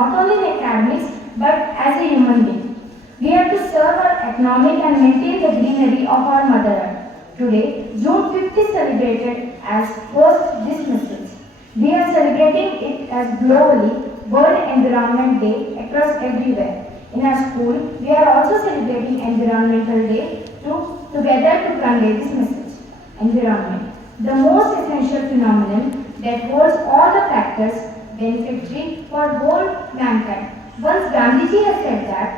not only in academics but as a human being. We have to serve our economic and maintain the greenery of our Mother Earth. Today, June 5th is celebrated as First Dismissals. We are celebrating it as globally World Environment Day across everywhere. In our school, we are also celebrating Environmental Day together to convey this message. Environment, the most essential phenomenon that holds all the factors beneficial for whole mankind. Once Gandhiji has said that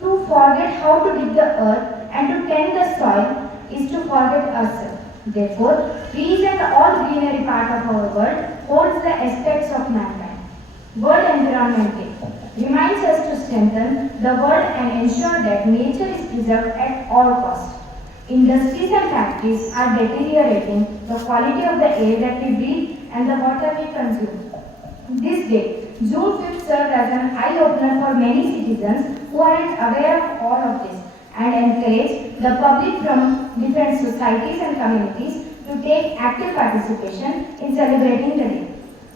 to forget how to dig the earth and to tend the soil is to forget ourselves. Therefore, trees and all greenery part of our world holds the aspects of mankind. World Environment Day reminds us to strengthen the world and ensure that nature is preserved at all costs. Industries and factories are deteriorating the quality of the air that we breathe and the water we consume. This day, June 5th served as an eye-opener for many citizens who aren't aware of all of this and encourage the public from different societies and communities to take active participation in celebrating the day.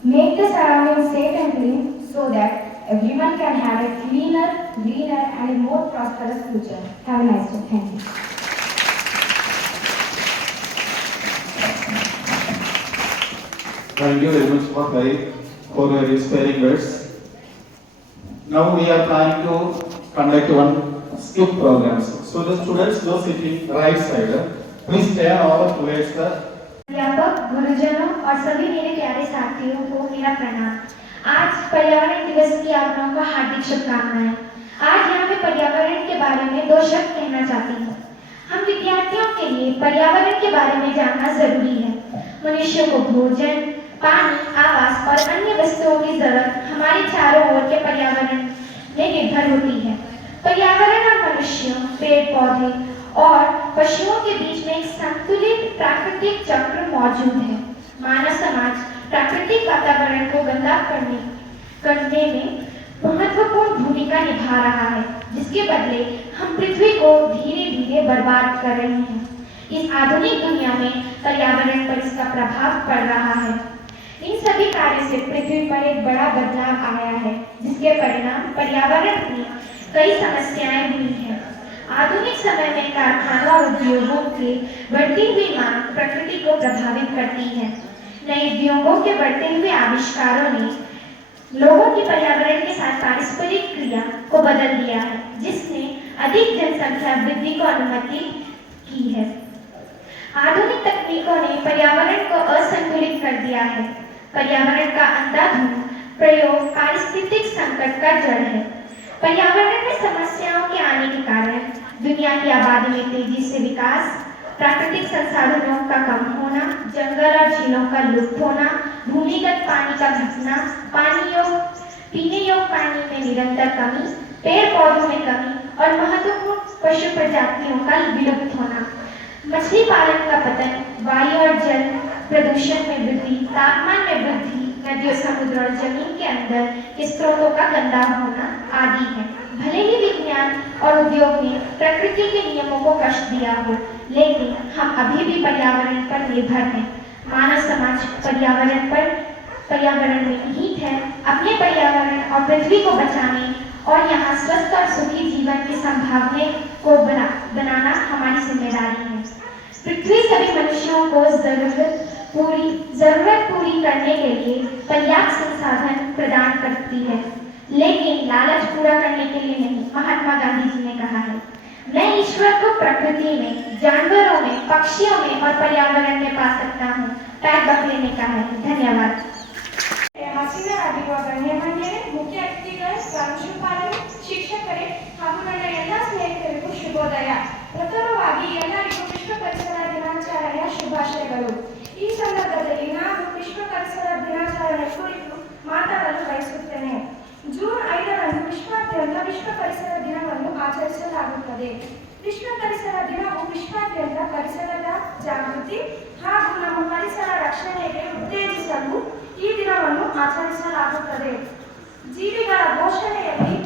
Make the surroundings safe and clean so that everyone can have a cleaner, greener and a more prosperous future. Have a nice day. Thank you. Thank you very much for your inspiring words. Now we are planning to conduct one skip program. So the students go sitting right side. Please turn over towards the अध्यापक, गुरुजनों और सभी मेरे प्यारे साथियों को मेरा प्रणाम। आज पर्यावरण दिवस की आप लोगों को हार्दिक शुभकामनाएं। आज यहाँ पे पर्यावरण के बारे में 2 शब्द कहना चाहती हूँ। हम विद्यार्थियों के लिए पर्यावरण के बारे में जानना जरूरी है। मनुष्य को भोजन, पानी, आवास और अन्य वस्तुओं की जरूरत हमारे चारों ओर के पर्यावरण में निर्भर होती है। पर्यावरण और मनुष्यों, पेड़ पौधे और पशुओं के बीच में एक संतुलित प्राकृतिक चक्र मौजूद है। मानव समाज प्राकृतिक वातावरण को गंदा करने में महत्वपूर्ण भूमिका निभा रहा है, जिसके बदले हम पृथ्वी को धीरे धीरे बर्बाद कर रहे हैं। इस आधुनिक दुनिया में पर्यावरण पर इसका प्रभाव पड़ रहा है। इन सभी कार्यों से पृथ्वी पर एक बड़ा बदलाव आया है, जिसके परिणाम पर्यावरण में कई समस्याएं हुई हैं। आधुनिक समय में कारखानों और उद्योगों की बढ़ती हुई मांग प्रकृति को प्रभावित करती है। नए उद्योगों के बढ़ते हुए आविष्कारों ने लोगों की पर्यावरण के साथ पारस्परिक क्रिया को बदल दिया है, जिसने अधिक जनसंख्या वृद्धि को अनुमति की है। आधुनिक तकनीकों ने पर्यावरण को असंतुलित कर दिया है। पर्यावरण का अंधाधुंध प्रयोग पारिस्थितिक संकट का जड़ है। पर्यावरण में समस्याओं के आने के कारण दुनिया की आबादी में तेजी से विकास, प्राकृतिक संसाधनों का कम होना, जंगल और झीलों का लुप्त होना, भूमिगत पानी का घटना, पीने योग्य पानी में निरंतर कमी, पेड़ पौधों में कमी और महत्वपूर्ण पशु प्रजातियों का विलुप्त होना, मछली पालन का पतन, वायु और जल प्रदूषण में वृद्धि, तापमान में वृद्धि, नदियों, समुद्र और जमीन के अंदर के स्रोतों का गंदा होना आदि है। भले ही विज्ञान और उद्योग ने प्रकृति के नियमों को कष्ट दिया हो, लेकिन हम अभी भी पर्यावरण पर निर्भर हैं। मानव समाज पर्यावरण में निहित है। अपने पर्यावरण और पृथ्वी को बचाने और यहाँ स्वस्थ और सुखी जीवन की संभावना को बनाना हमारी जिम्मेदारी है। पृथ्वी सभी मनुष्यों को जरूरत पूरी करने के लिए पर्याप्त संसाधन प्रदान करती है, लेकिन लालच पूरा करने के लिए नहीं। महात्मा गांधी जी ने कहा है, मैं ईश्वर को प्रकृति में, जानवरों में, पक्षियों में और पर्यावरण में पा सकता हूँ। पैट बकले ने कहा है। धन्यवाद। ಹಸಿರ ಆಗಿರುವ ಗಣ್ಯಮಾನ್ಯರೇ, ಮುಖ್ಯ ಅತಿಥಿಗಳೇ, ಪ್ರಾಂಶುಪಾಲರೇ, ಶಿಕ್ಷಕರೇ ಹಾಗೂ ನನ್ನ ಎಲ್ಲ ಸ್ನೇಹಿತರಿಗೂ ಶುಭೋದಯ. ಪ್ರಥಮವಾಗಿ ಎಲ್ಲರಿಗೂ ವಿಶ್ವ ಪರಿಸರ ದಿನಾಚರಣೆಯ ಶುಭಾಶಯಗಳು. ಈ ಸಂದರ್ಭದಲ್ಲಿ ನಾನು ವಿಶ್ವ ಪರಿಸರ ದಿನಾಚರಣೆ ಕುರಿತು ಮಾತಾಡಲು ಬಯಸುತ್ತೇನೆ. ಜೂನ್ 5ರಂದು ವಿಶ್ವಾದ್ಯಂತ ವಿಶ್ವ ಪರಿಸರ ದಿನವನ್ನು ಆಚರಿಸಲಾಗುತ್ತದೆ. ವಿಶ್ವ ಪರಿಸರ ದಿನವು ವಿಶ್ವಾದ್ಯಂತ ಪರಿಸರದ ಜಾಗೃತಿ ಹಾಗೂ ನಮ್ಮ ಪರಿಸರ ರಕ್ಷಣೆಗೆ ಉತ್ತೇಜಿಸಲು ಈ ದಿನವನ್ನು ಆಚರಿಸಲಾಗುತ್ತದೆ. ಜೀವಿಗಳ ಪೋಷಣೆಯಲ್ಲಿ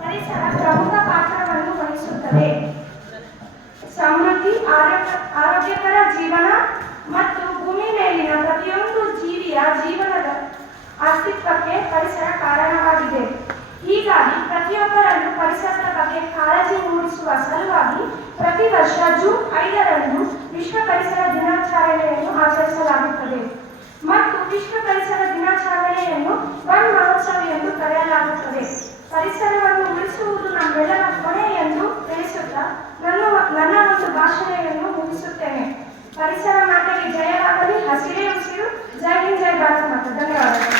ಪರಿಸರ ಪ್ರಮುಖ ಪಾತ್ರವನ್ನು ವಹಿಸುತ್ತದೆ. ಸಮೃದ್ಧಿ, ಆರೋಗ್ಯಕರ ಜೀವನ ಮತ್ತು ಭೂಮಿ ಮೇಲಿನ ಪ್ರತಿಯೊಂದು ಜೀವಿಯ ಜೀವನದ ಅಸ್ತಿತ್ವಕ್ಕೆ ಪರಿಸರ ಕಾರಣವಾಗಿದೆ. ಪ್ರತಿಯೊಬ್ಬರನ್ನು ಪರಿಸರದ ಬಗ್ಗೆ ಕಾಳಜಿ ಮೂಡಿಸುವ ಸಲುವಾಗಿ ಪ್ರತಿ ವರ್ಷ ಜೂನ್ 5ರಂದು ವಿಶ್ವ ಪರಿಸರ ದಿನಾಚರಣೆಯನ್ನು ಆಚರಿಸಲಾಗುತ್ತದೆ ಮತ್ತು ವಿಶ್ವ ಪರಿಸರ ದಿನಾಚರಣೆಯನ್ನು ವನ್ ಮಹೋತ್ಸವ ಎಂದು ಕರೆಯಲಾಗುತ್ತದೆ. ಪರಿಸರವನ್ನು ಉಳಿಸುವುದು ನಮ್ಮೆಲ್ಲರ ಹೊಣೆ ಎಂದು ತಿಳಿಸುತ್ತಾ ನನ್ನ ಒಂದು ಭಾಷಣೆಯನ್ನು ಮುಗಿಸುತ್ತೇನೆ. ಪರಿಸರ ಮಾತೆಗೆ ಜಯವಾಗಲಿ. ಹಸಿರೇ ಉಸಿರು. ಜೈ ಹಿಂದ್, ಜೈ ಭಾರತ ಮಾತೆ. ಧನ್ಯವಾದಗಳು.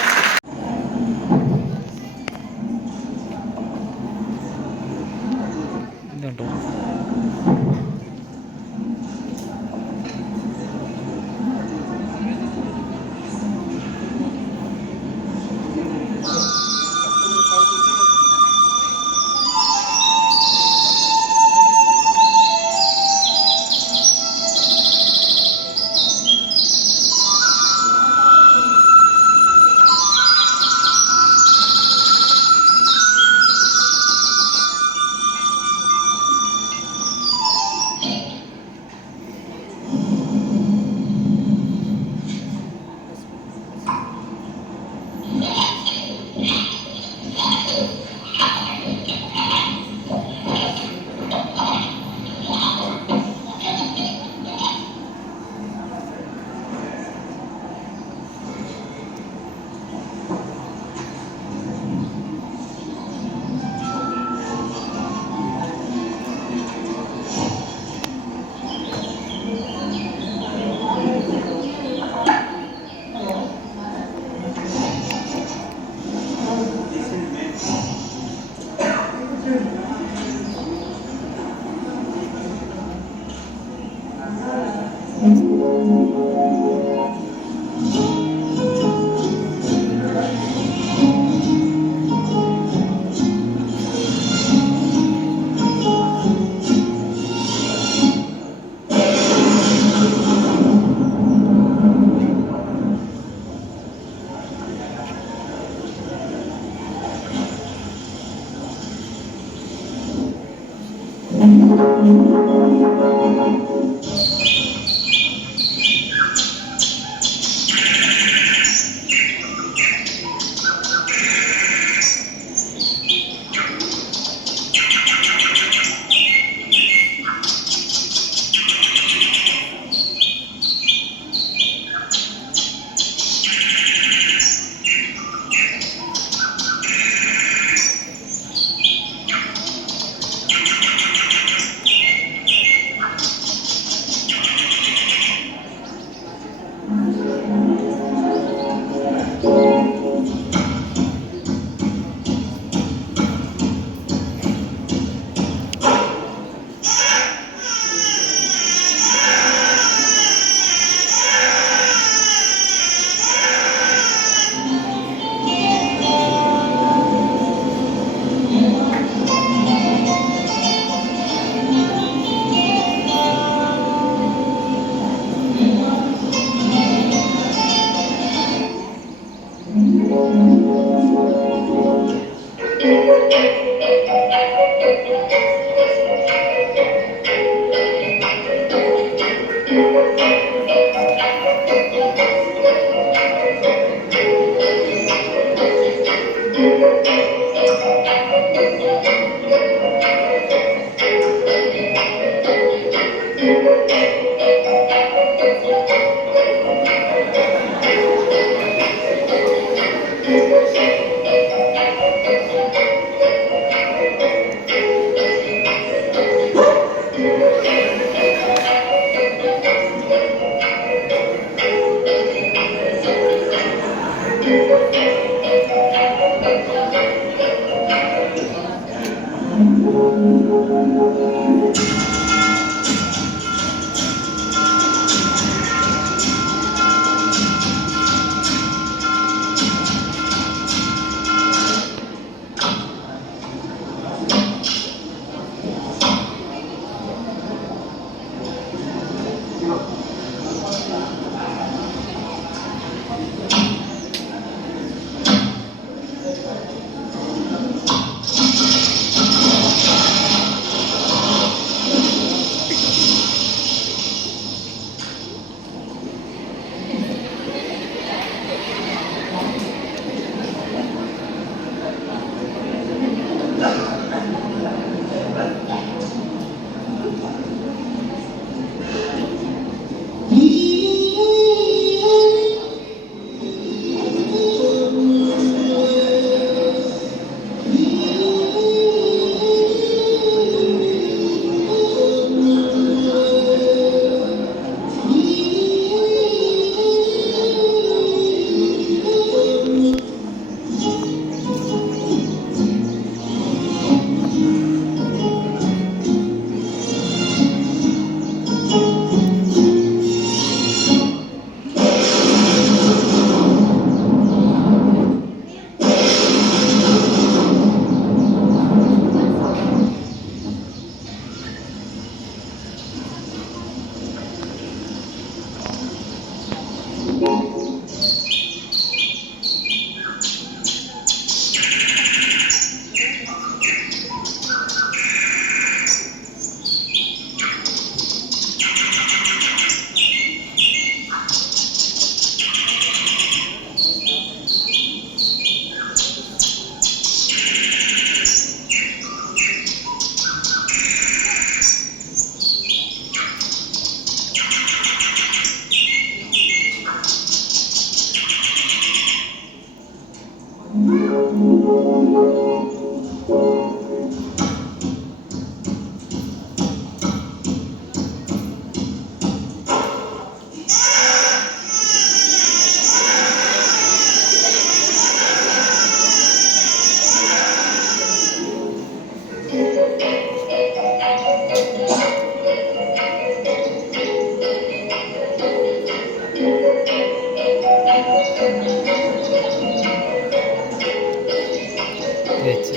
വെച്ച്